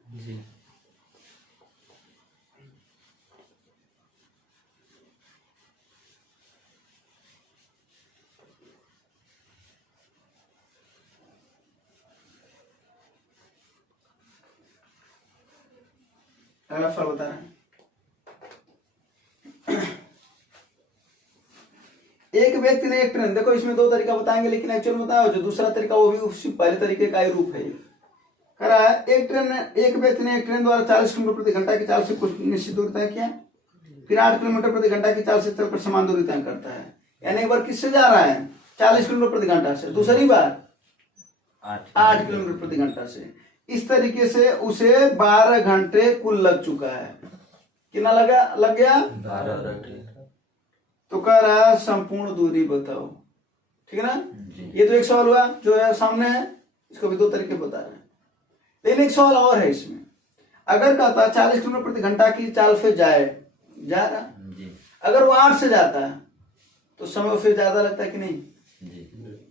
अगला फल बता रहे हैं। एक व्यक्ति ने एक ट्रेन, देखो इसमें 2 तरीका बताएंगे, लेकिन एक्चुअल में बताओ जो दूसरा तरीका वो भी उसी पहले तरीके का ही रूप है। कह रहा है एक व्यक्ति ने एक ट्रेन द्वारा 40 किलोमीटर प्रति घंटा की चाल से कुछ निश्चित दूरी तय किया, फिर 8 किलोमीटर प्रति घंटा की चाल से चलकर समान दूरी तय करता है। यानी एक बार किससे जा रहा है 40 किलोमीटर प्रति घंटा से, दूसरी बार 8 किलोमीटर प्रति घंटा से। इस तरीके से उसे 12 घंटे कुल लग चुका है। कितना लग गया 12 घंटे। तो कह रहा है संपूर्ण दूरी बताओ, ठीक है ना। ये तो एक सवाल हुआ जो है सामने है, इसको भी 2 तरीके बता रहे हैं। लेकिन एक सवाल और है इसमें, अगर कहता 40 किलोमीटर प्रति घंटा की चाल से जा रहा, अगर वो 8 से जाता है तो समय फिर ज्यादा लगता है कि नहीं।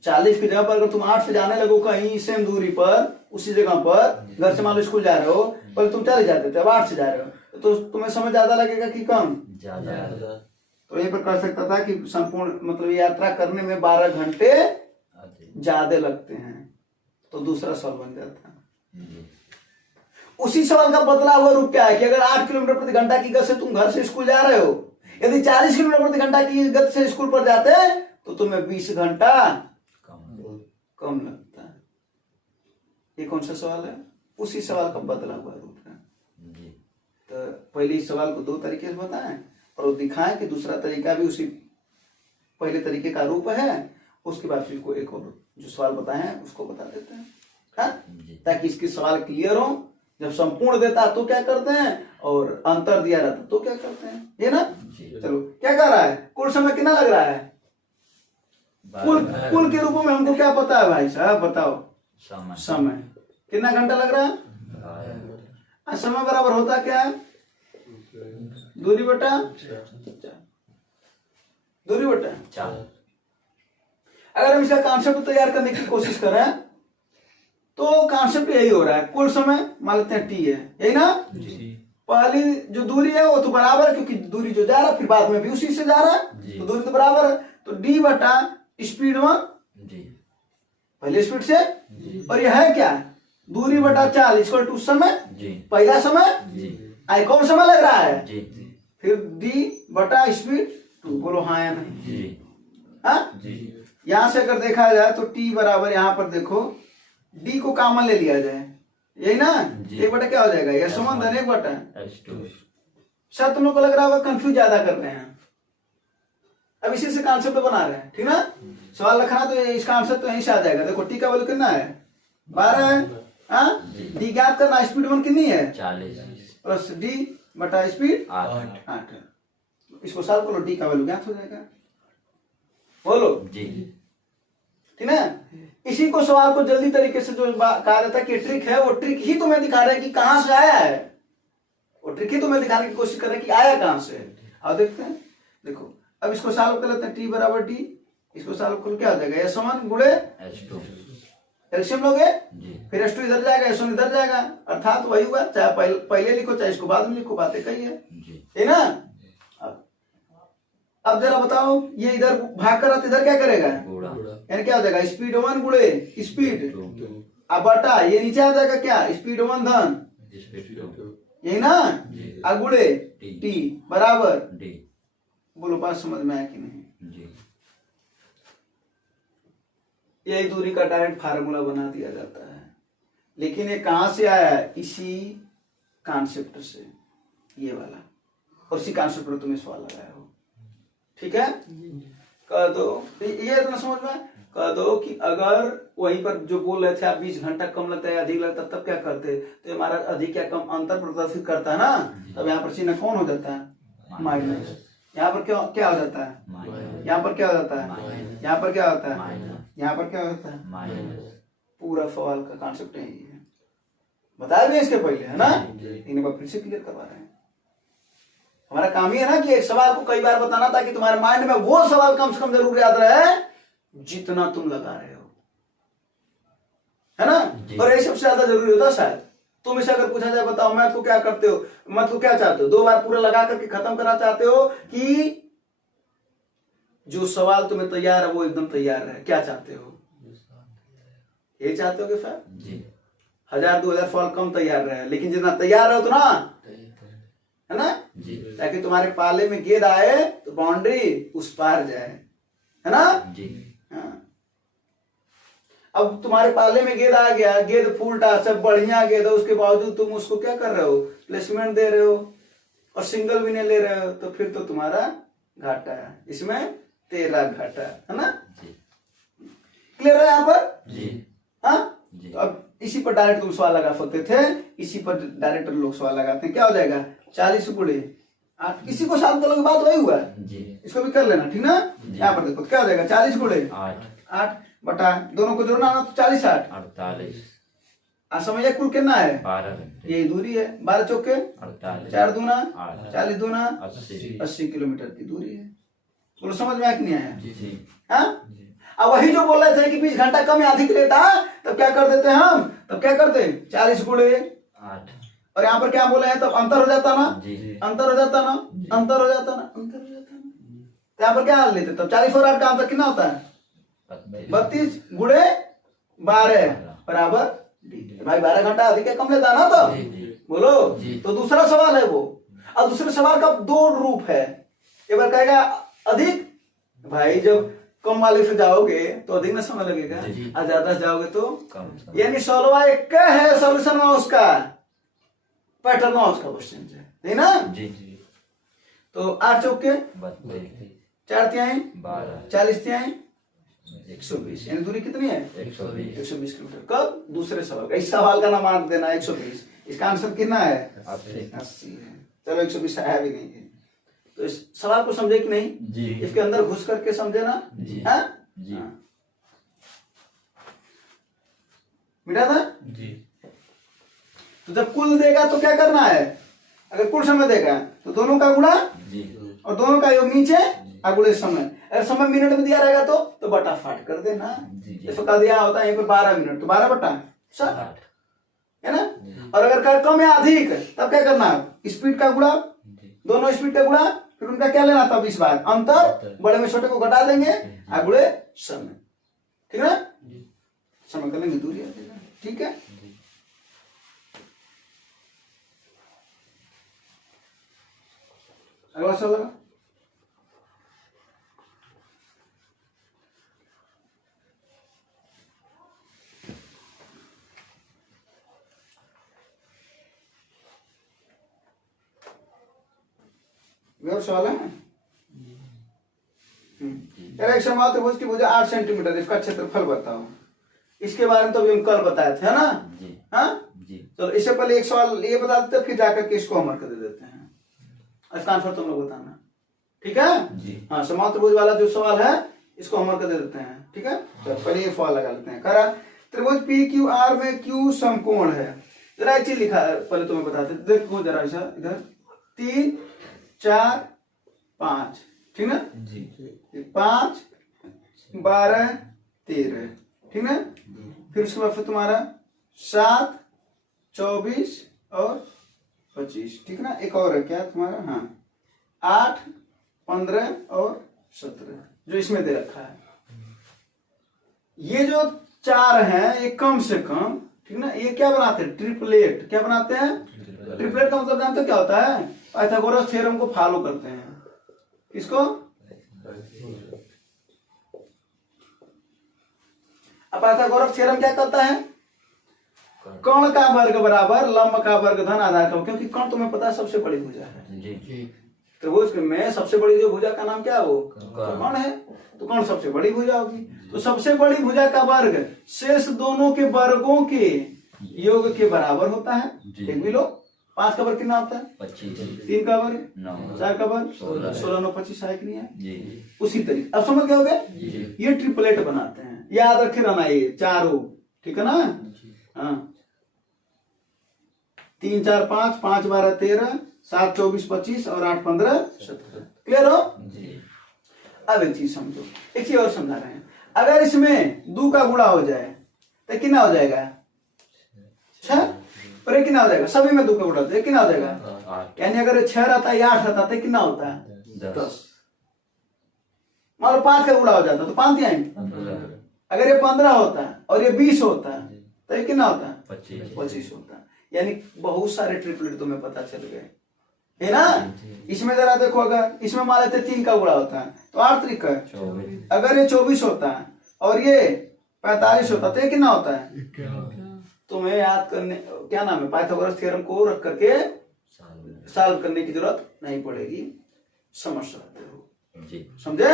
40 की जगह पर अगर तुम 8 से जाने लगो कहीं सेम दूरी पर, उसी जगह पर, घर से मान लो स्कूल जा रहे हो, पहले तुम 40 जाते थे, अब 8 से जा रहे हो, तो तुम्हें समय ज्यादा लगेगा कि कम ज्यादा। तो यहीं पर कर सकता था कि संपूर्ण मतलब यात्रा करने में 12 घंटे ज्यादा लगते हैं, तो दूसरा सवाल बन जाता है। उसी सवाल का बदला हुआ रूप क्या है कि अगर 8 किलोमीटर प्रति घंटा की गति से तुम घर से स्कूल जा रहे हो, यदि 40 किलोमीटर प्रति घंटा की गति से स्कूल पर जाते तो तुम्हें 20 घंटा कम लगता है। ये कौन सा सवाल है, उसी सवाल का बदला हुआ रूप है। तो पहले इस सवाल को 2 तरीके से बताएं और दिखाएं कि दूसरा तरीका भी उसी पहले तरीके का रूप है, उसके बाद फिर को एक और जो सवाल बताए हैं उसको बता देते हैं, हाँ? ताकि इसके सवाल क्लियर हो। जब संपूर्ण देता तो क्या करते हैं और अंतर दिया रहता तो क्या करते हैं, ये ना। चलो क्या कर रहा है, कुल समय कितना लग रहा है, कुल के रूपों में हमको क्या पता है भाई साहब बताओ, समय कितना घंटा लग रहा है। समय बराबर होता क्या है, दूरी बटा चाल। अगर हम इसका कॉन्सेप्ट तैयार करने की कोशिश करें तो कॉन्सेप्ट यही हो रहा है, कुल समय मान लेते हैं टी है, यही ना। पहली जो दूरी है वो तो बराबर है, क्योंकि दूरी जो जा रहा है फिर बाद में भी उसी से जा रहा है, तो दूरी तो बराबर है, तो डी बटा स्पीड 1 पहले स्पीड से, और यह है क्या दूरी बटा चाल इक्वल टू समय, पहला समय आई कौन समय लग रहा है, फिर डी बटा स्पीड 2। बोलो हाँ या नहीं। हाँ यहां से अगर देखा जाए तो टी बराबर यहाँ पर देखो डी को कॉमन ले लिया जाए, यही ना, 1 बटा क्या हो जाएगा यह संबंध 1 बटा। शायद तुम लोग को लग रहा होगा कंफ्यूज ज्यादा कर रहे हैं, अब इसी से कॉन्सेप्ट बना रहे हैं, ठीक ना। सवाल रखना तो इसका आंसर तो यहीं से आ जाएगा। देखो टी का वैल्यू कितना है 12 है, हाँ डी ज्ञात करना, स्पीड 1 कितनी है 40 प्लस डी बटा स्पीड 8। इसको सॉल्व करो, डी का वैल्यू ज्ञात हो जाएगा। बोलो ठीक है। इसी को सवाल को जल्दी तरीके से जो कहा जाता है कि ट्रिक है, वो ट्रिक ही तुम्हें दिखा रहे हैं कि कहां से आया है, वो ट्रिक ही तुम्हें दिखाने की कोशिश कर रहे हैं कि आया कहां से। अब देखते हैं, देखो अब इसको सॉल्व कर लेते हैं, टी बराबर डी इसको सॉल्व करो क्या हो जाएगा, S1 गुणे H2 एलसीएम लोगे, जी फिर S2 इधर जाएगा, S1 इधर जाएगा, अर्थात वही हुआ, चाहे पहले लिखो चाहे इसको बाद में लिखो, बात एक ही है, जी है ना। अब जरा बताओ, ये इधर भाग कर इधर क्या करेगा, गुणा यानी क्या हो जाएगा, स्पीड 1 गुणे स्पीड, 2 अब बटा ये नीचे आ जाएगा क्या, स्पीड 1 धन, स्पीड 2 यही ना, जी अब गुणे T टी बराबर, D बोलो बात समझ में आया कि नहीं। जी यही दूरी का डायरेक्ट फार्मूला बना दिया जाता है, लेकिन ये कहां से आया है, इसी कॉन्सेप्ट से, ये वाला, और इसी कॉन्सेप्ट पर तुम्हें सवाल लगाया हो, ठीक है। कह दो ये इतना समझ में, कह दो कि अगर वहीं पर जो बोल रहे थे आप 20 घंटा कम लगता है अधिक लगता है, तब क्या करते, तो हमारा अधिक या कम अंतर प्रदर्शित करता है ना, तब यहाँ पर चिन्ह कौन हो जाता है, माइनस, यहाँ पर क्या हो जाता है, माइनस यहाँ पर क्या हो जाता है, माइनस यहाँ पर क्या होता है, माइनस यहाँ पर क्या होता है, माइनस पूरा सवाल का कॉन्सेप्ट यही है, बताया भी इसके पहले, है ना, इन्हें बार फिर से क्लियर करवा रहे हैं। हमारा काम ही है ना कि एक सवाल को कई बार बताना, ताकि तुम्हारे माइंड में वो सवाल कम से कम जरूर याद रहे जितना तुम लगा रहे हो, है ना। और यही सबसे ज्यादा जरूरी होता है शायद। तुम इसे अगर पूछा जाए, बताओ मैथ को क्या करते हो, मैथ को क्या चाहते हो, 2 बार पूरा लगा करके खत्म करना चाहते हो, कि जो सवाल तुम्हें तैयार है वो एकदम तैयार है, क्या चाहते हो, ये चाहते हो कि सर जी 1000-2000 सवाल कम तैयार रहे, लेकिन जितना तैयार रहो उतना, है ना, जी ताकि तुम्हारे पाले में गेंद आए तो बाउंड्री उस पार जाए, है ना। जी हाँ। अब तुम्हारे पाले में गेंद आ गया, गेंद फुल टॉस है, बढ़िया गेंद है, उसके बावजूद तुम उसको क्या कर रहे हो, प्लेसमेंट दे रहे हो और सिंगल भी नहीं ले रहे हो, तो फिर तो तुम्हारा घाटा है, इसमें तेरा घाटा है ना। जी क्लियर है यहाँ पर, जी हाँ। जी तो अब इसी पर डायरेक्ट तुम सवाल लगा सकते थे, इसी पर डायरेक्ट लोग सवाल लगाते हैं, क्या हो जाएगा 40 गुणे 8, किसी को साथ करोगे बात वही हुआ है, जी इसको भी कर लेना, ठीक ना। यहाँ पर देखो क्या हो जाएगा, 40 गुणे 8 बटा दोनों को जोड़ना ना, तो 40 8 48 आज समझिए कुल कितना है, 12 घंटे ये दूरी है, 12 चौके 48 4 दूना 8 40 दूना 80 80 किलोमीटर की दूरी है। बोलो समझ में आया कि नहीं आया, जी हाँ। अब वही जो बोल रहे थे कि 20 घंटा कम या अधिक लेता, तब क्या कर देते हैं हम, तब क्या करते 40 गुणे 8 और यहाँ पर क्या बोले हैं, तब अंतर हो जाता ना, जी अंतर हो जाता ना, अंतर हो जाता ना, अंतर हो जाता ना, तो यहाँ पर क्या लेते, तब 40 और 8 का अंतर कितना होता है, 32 गुणे 12 बराबर D। भाई 12 घंटा अधिक या कम लेता ना, तो बोलो, तो दूसरा सवाल है वो। अब दूसरे सवाल का 2 रूप है, एक बार कहेगा अधिक, भाई जब कम वाले से जाओगे तो अधिक ना समय लगेगा, और ज्यादा से जाओगे तो कम यानी 16वां एक है सॉल्यूशन में उसका पैटर्न में उसका क्वेश्चन है ना। जी तो 8 चौके 32 4 तिहाई 12 40 तिहाई 120, यानी दूरी कितनी है 120 120 किलोमीटर। कब, दूसरे सवाल का, इस सवाल का नाम मान देना 120, इसका आंसर कितना है 80 है। चलो 120 आया भी नहीं है, तो इस सवाल को समझे कि नहीं, जी इसके अंदर घुस करके समझे ना, जी हाँ जी मिटा था। जी तो जब कुल देगा तो क्या करना है, अगर कुल समय देगा तो दोनों का गुणा जी और दोनों का योग नीचे और गुणे समय, अगर समय मिनट में दिया रहेगा तो बटा फाट कर देना, जैसे कल दिया होता है यहीं पे 12 मिनट, तो 12 बटा 7 है ना। और अगर कर कम या अधिक, तब क्या करना, स्पीड का गुणा, दोनों स्पीड का गुणा, फिर उनका क्या लेना, तब इस बार अंतर, बड़े में छोटे को घटा देंगे और गुणे समय, ठीक है ना, समय कर लेंगे दूरी आ जाएगा, ठीक है। अगला सवाल लगा, और सवाल है। एक समाप्त त्रिभुज की भुजा 8 सेंटीमीटर, इसका क्षेत्रफल बताओ। इसके बारे में तो अभी हम कल बताए थे, है ना। जी हाँ जी चलो, इससे पहले एक सवाल ये बता देते, फिर जाकर के इसको होमवर्क दे देते हैं, इसका आंसर तुम लोग बताना, ठीक है जी। हाँ, समाप्त त्रिभुज वाला जो सवाल है इसको होमवर्क दे देते हैं, ठीक है। चलो पहले ये सवाल लगा लेते हैं। करा त्रिभुज पी क्यू आर में क्यू समकोण है, जरा एक चीज लिखा है पहले तुम्हें बताते, देखो जरा ऐसा, इधर 3 4 5, ठीक ना, जी 5 12 13, ठीक ना। फिर उसके बाद फिर तुम्हारा 7 24 और 25, ठीक ना। एक और है क्या तुम्हारा, हाँ 8 15 और 17 जो इसमें दे रखा है। ये जो 4 हैं ये कम से कम, ठीक ना। ये क्या बनाते हैं, ट्रिपलेट। क्या बनाते हैं, ट्रिपलेट का मतलब जानते हो क्या होता है, पाइथागोरस थ्योरम को फॉलो करते हैं। इसको अब पाइथागोरस थ्योरम क्या कहता है, कर्ण का वर्ग बराबर लंब का वर्ग धन आधार का, क्योंकि कर्ण तुम्हें पता है सबसे बड़ी भुजा है। जी। त्रिभुज में सबसे बड़ी जो भुजा का नाम क्या है, वो कर्ण है। तो कर्ण सबसे बड़ी भुजा होगी। तो सबसे बड़ी भुजा का वर्ग शेष दोनों के वर्गों के योग के बराबर होता है। एक भी लो, 5 का वर्ग कितना होता है, 25, 3 का वर्ग 9, 4 का वर्ग 16, 16 9 25 है कि नहीं है। जी उसी तरीके अब समझ क्या हो गया, जी ये ट्रिपलेट बनाते हैं, याद रखे रहना ये चारों, ठीक है ना। हाँ 3 4 5 5 12 13 7 24 25 और 8 15 17, क्लियर हो। जी। अब एक चीज समझो, एक चीज और समझा रहे हैं। अगर इसमें 2 का गुणा हो जाए तो कितना हो जाएगा, 6। और ये कितना हो जाएगा, सभी में 2 का गुणा होता है, कितना हो जाएगा 8, यानी अगर 6 रहता है या 8 रहता तो कितना होता है 10, मान लो 5 का गुणा हो जाता तो 5 दिया। 15, अगर ये 15 होता और ये 20 होता तो ये कितना होता, 25, 25 होता। यानी बहुत सारे ट्रिपलेट तुम्हें पता चल गए, है ना। इसमें जरा देखो, अगर इसमें मान लेते 3 का गुणा होता है तो 8 3 का 24, अगर ये 24 होता है और ये 45 होता तो ये कितना होता है। तुम्हें याद करने क्या नाम है, पाइथागोरस थ्योरम को रख करके सॉल्व करने की जरूरत नहीं पड़ेगी, समझ सकते हो, जी समझे।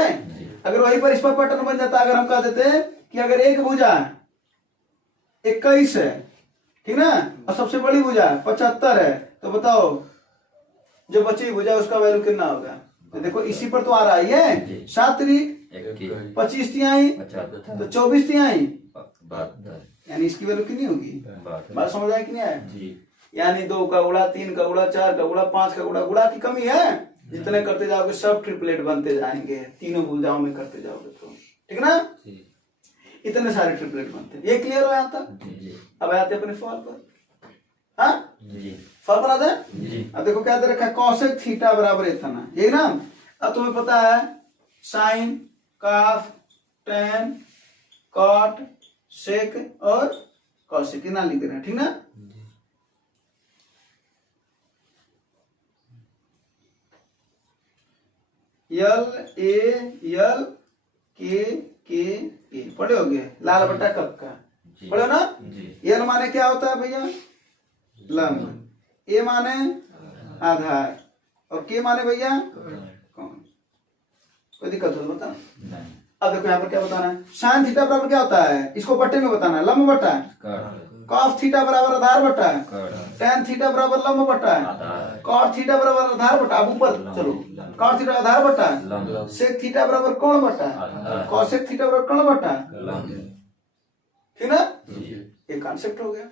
अगर वहीं पर इस पर पैटर्न बन जाता, अगर हम कह देते कि अगर एक भुजा 21 है, ठीक ना, और सबसे बड़ी भुजा 75 है, तो बताओ जो बची भुजा उसका वैल्यू कितना होगा। तो देखो इसी पर तो आ रहा है ये 7 3 25 तिहाई 75, तो 24 तिहाई, 72, यानी इसकी वैल्यू कितनी होगी, 72, बात समझ आया कि नहीं आया। जी यानी 2 का गुणा 3 का गुणा 4 का गुणा 5 का गुणा, गुणा की कमी है, जितने करते जाओगे सब ट्रिपलेट बनते जाएंगे, तीनों भुजाओं में करते जाओगे तो, ठीक ना। जी इतने सारे ट्रिपलेट बनते हैं, ये क्लियर हो यहाँ तक। जी अब आते हैं अपने फॉल पर, हाँ जी फॉल पर आते हैं। जी अब देखो क्या दे रखा है, कॉसेक थीटा बराबर इतना, यही ना। अब तुम्हें पता है साइन काफ टेन कॉट सेक और कॉसेक कितना लिख रहे हैं, ठीक ना। यल ए यल के ए पढ़े होगे, लाल बट्टा कप का जी पढ़े ना। जी यल माने क्या होता है भैया, लंब। ए माने आधार और के माने भैया कौन। कोई दिक्कत हो तो बता। नहीं अब देखो यहाँ पर क्या बताना है, साइन थीटा बराबर क्या होता है, इसको बट्टे में बताना है, लंब बट्टा। कर कॉस थीटा बराबर आधार बट्टा, कर टेन थीटा बराबर लंब बट्टा, आधार कॉट थीटा बराबर आधार बट्टा। अब ऊपर चलो, कॉट थीटा आधार बट्टा, लंब सेक थीटा बराबर कोण बट्टा, आधार कॉसेक थीटा बराबर कर्ण बट्टा, लंब ठीक ना। जी ये कॉन्सेप्ट हो गया,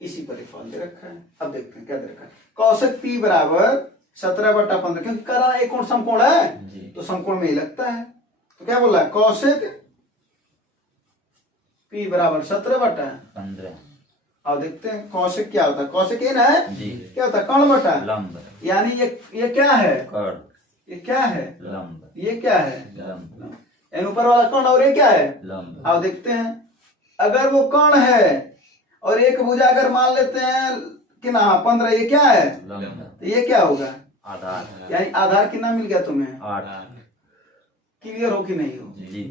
इसी पर ये फॉर्म दे रखा है। अब देखते हैं क्या दे रखा है, कॉसेक पी बराबर 17/15, क्योंकि करा एक कोण समकोण है जी तो समकोण में ही लगता है। तो क्या बोला, कॉसेक पी बराबर 17/15। 15 अब देखते हैं कौशिक क्या होता है, कौशिक एन है, जी क्या होता है कर्ण बटा, लंब यानी ये क्या है, कर ये क्या है, लंब ये क्या है लंब एन ऊपर वाला कर्ण और ये क्या है। लंब अब देखते हैं अगर वो कर्ण है और एक भुजा अगर मान लेते हैं कि ना 15, ये क्या है, लंब तो ये क्या होगा, आधार यानी आधार कितना मिल गया तुम्हें, 8 क्लियर हो कि नहीं हो, जी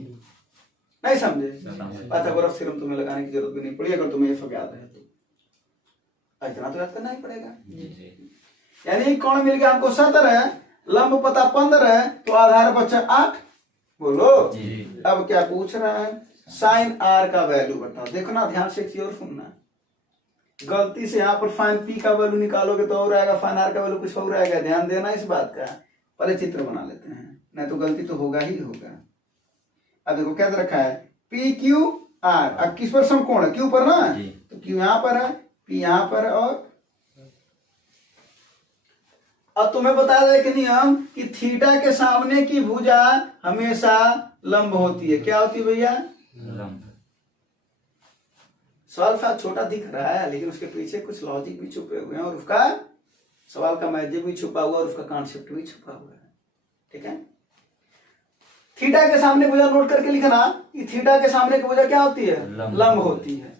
नहीं समझे। समझे। पाइथागोरस थ्योरम तुम्हें लगाने की जरूरत भी नहीं पड़ी, अगर तुम्हें ये सब याद है तो इतना तो याद करना ही पड़ेगा। जी यानी कौन मिल गया हमको 17, लंब पता 15, तो आधार बचा 8। बोलो जी अब क्या पूछ रहा है, साइन आर का वैल्यू बताओ। देखो ना ध्यान से, एक चीज और सुनना, गलती से यहाँ पर फाइन पी का वैल्यू निकालोगे तो और आएगा, फाइन आर का वैल्यू कुछ और आएगा, ध्यान देना इस बात का। पहले चित्र बना लेते हैं, नहीं तो गलती तो होगा ही होगा। अब देखो क्या दे रखा है, पी क्यू आर। अब किस पर समकोण है, क्यू पर ना, जी। तो क्यू यहाँ पर है, पी यहाँ पर, और अब तुम्हें बता दे कि नियम कि थीटा के सामने की भुजा हमेशा लंब होती है। क्या होती है भैया? लंब। सवाल शायद छोटा दिख रहा है, लेकिन उसके पीछे कुछ लॉजिक भी छुपे हुए हैं और उसका सवाल का मैजिक भी छुपा हुआ और उसका कॉन्सेप्ट भी छुपा हुआ है। ठीक है। थीटा के सामने भुजा नोट करके लिखना कि थीटा के सामने की भुजा क्या होती है? लंब होती है।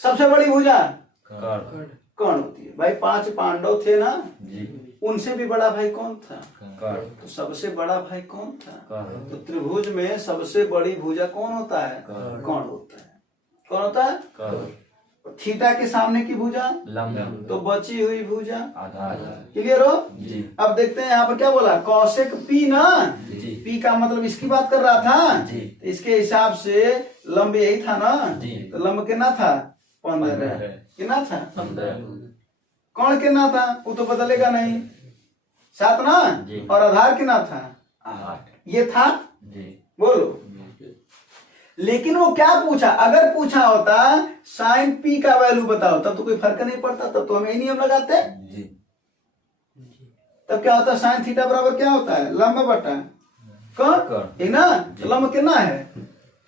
सबसे बड़ी भुजा कर्ण। कौन होती है? भाई 5 पांडव थे ना, जी। उनसे भी बड़ा भाई कौन था? कर्ण। तो सबसे बड़ा भाई कौन था? कर्ण। तो त्रिभुज में सबसे बड़ी भुजा कौन होता है? कर्ण। कौन होता है? कौन होता है? कर्ण। थीटा के सामने की भुजा लंब। तो बची हुई भुजा। आधार। क्लियर हो? जी। अब देखते हैं यहाँ पर क्या बोला, कौशिक पी ना, जी। पी का मतलब इसकी बात कर रहा था जी। तो इसके हिसाब से लंब यही था ना। जी। तो लंब कितना था? 15। कितना था? 15। कौन कितना था? वो तो बदलेगा नहीं, 7 ना। जी। और आधार कितना था? 8। ये था। जी। बोलो। लेकिन वो क्या पूछा? अगर पूछा होता साइन पी का वैल्यू बताओ, तब तो कोई फर्क नहीं पड़ता, तब तो हम यही नियम लगाते। जी। तब क्या होता है? साइन थीटा बराबर क्या होता है? लंब बटा कौन, कौन। ठीक ना। तो लंब कितना है?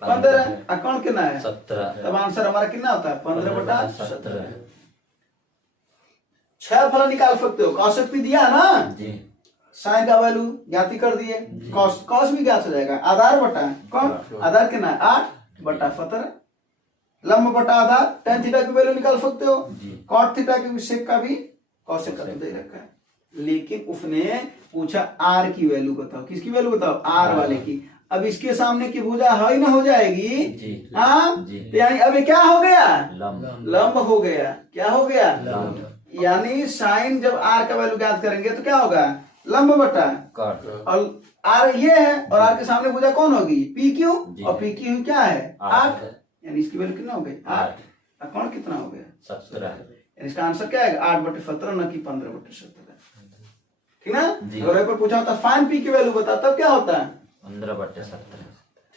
15। और कौन कितना है? 17। तब आंसर हमारा कितना होता है? 15 बटा 17। 6 फलन निकाल सकते हो। कौशिक पी दिया ना, जी। साइन का वैल्यू ज्ञाति कर दिए, कॉस भी ज्ञात हो जाएगा। आधार बटा कौन, आधार कितना है? 8 बटा 17। लंब बटा आधार, tan थीटा की वैल्यू निकाल सकते हो। कॉट थीटा के सेक का भी कॉसेक का तो दे रखा है। लेकिन उसने पूछा आर की वैल्यू बताओ। किसकी वैल्यू बताओ? आर वाले की। अब इसके सामने की भुजा है ना, हो जाएगी जी। हाँ। जी। तो यानी अब ये क्या हो गया? लंब। लंब हो गया। क्या हो गया? लंब। यानी साइन जब आर का वैल्यू ज्ञात करेंगे तो क्या होगा? लंब बटा कर्ण। और आर ये है और आर के सामने भुजा कौन होगी? P Q. जी। और पी क्यू क्या है? 8। 8। यानी इसकी वैल्यू कितना हो गई? 8। 8। और कौन कितना हो गया? 17। यानी इसका आंसर क्या है? 8 बटे 17 न कि 15 बटे 17। ठीक ना। जी। अगर एक बार पूछा होता फाइन पी की वैल्यू बता, तब क्या होता है? 15 बटे 17।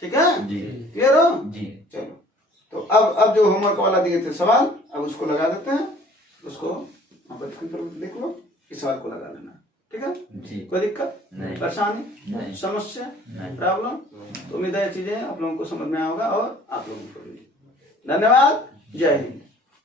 ठीक है। जी। क्लियर हो? जी। चलो, तो अब जो होमवर्क वाला दिए थे सवाल, अब उसको लगा देते हैं। उसको वहां पर स्क्रीन पर देख लो, इस सवाल को लगा लेना। ठीक है। जी। कोई दिक्कत नहीं। परेशानी नहीं। समस्या नहीं। प्रॉब्लम? तो उम्मीद है चीजें आप लोगों को समझ में आएगा और आप लोगों को भी। धन्यवाद। जय हिंद।